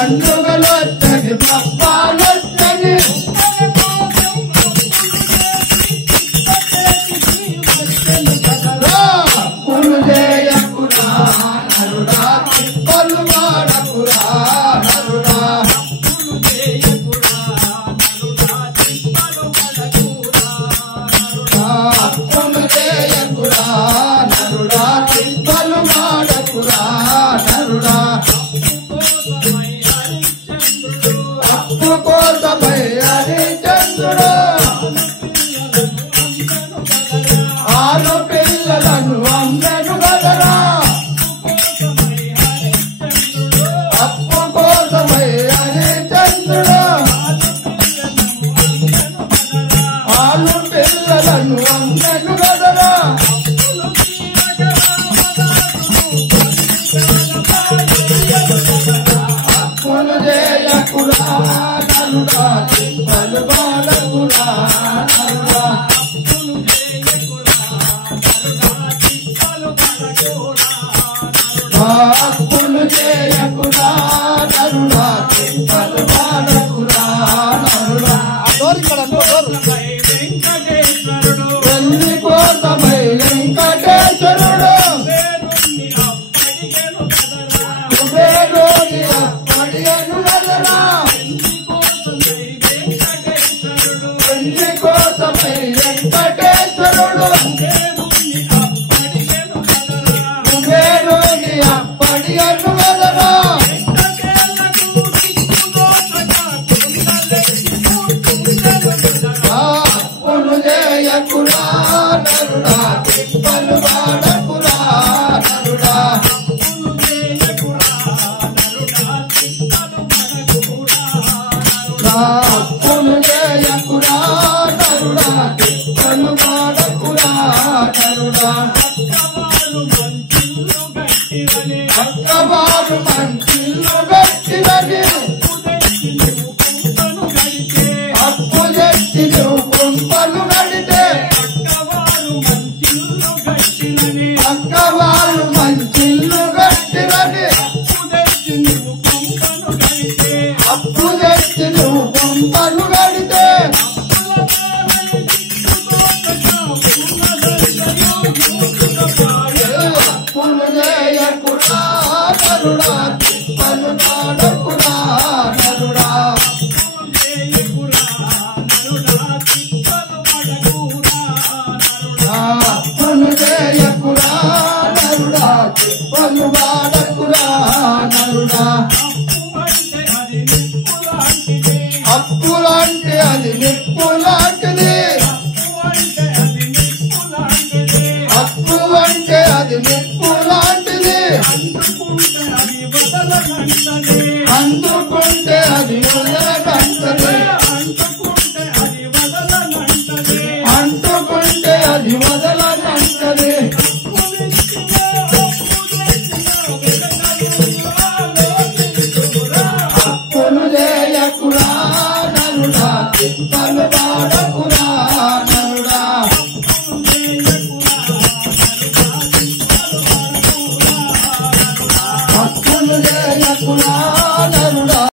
పండుగలొచ్చని పప్పాలొచ్చని అప్పులు చేయకురా నరుడా తిప్పలు వాడకురా నరుడా అప్పులు చేయకురా నరుడా తిప్పలు వాడకురా నరుడా అప్పు కోసమై హరిచంద్రుడు ఆలు పిల్లలను అమ్మెను గదరా అప్పు కోసమై హరిచంద్రుడు ఆలు పిల్లలను అమ్మెను గదరా అప్పులు చేయకురా నరుడా తిప్పలు వాడకురా నరుడా అప్పులు చేయకురా నరుడా తిప్పలు వాడకురా నరుడా పెళ్లి కోసమై వెంకటేశ్వరుడు కుబేరుని అప్పడిగను గదరా పెళ్లి కోసమై వెంకటేశ్వరుడు కుబేరుని అప్పడిగను గదరా అప్పులు చేయకురా నరుడా తిప్పలు వాడకురా నరుడా అప్పులు చేయకురా నరుడా తిప్పలు వాడకురా నరుడా పక్కవారు మంచిల్లు గట్టిదని అప్పు తెచ్చి నువ్వు కుంపలు గడితే పక్కవారు మంచిల్లు గట్టిదని అప్పు తెచ్చి నువ్వు కుంపలు గడితే అప్పులు చేయకురా నరుడా తిప్పలు వాడకురా నరుడా అప్పులు చేయకురా నరుడా తిప్పలు వాడకురా నరుడా అప్పులంటే అది నిప్పు లాంటిది అప్పు అంటే అది నిప్పు లాంటిది అందుకుంటే అది వదలనంటది అంటుకుంటే అది వదలనంటది అప్పులు చేయకురా నరుడా తిప్పలు వాడ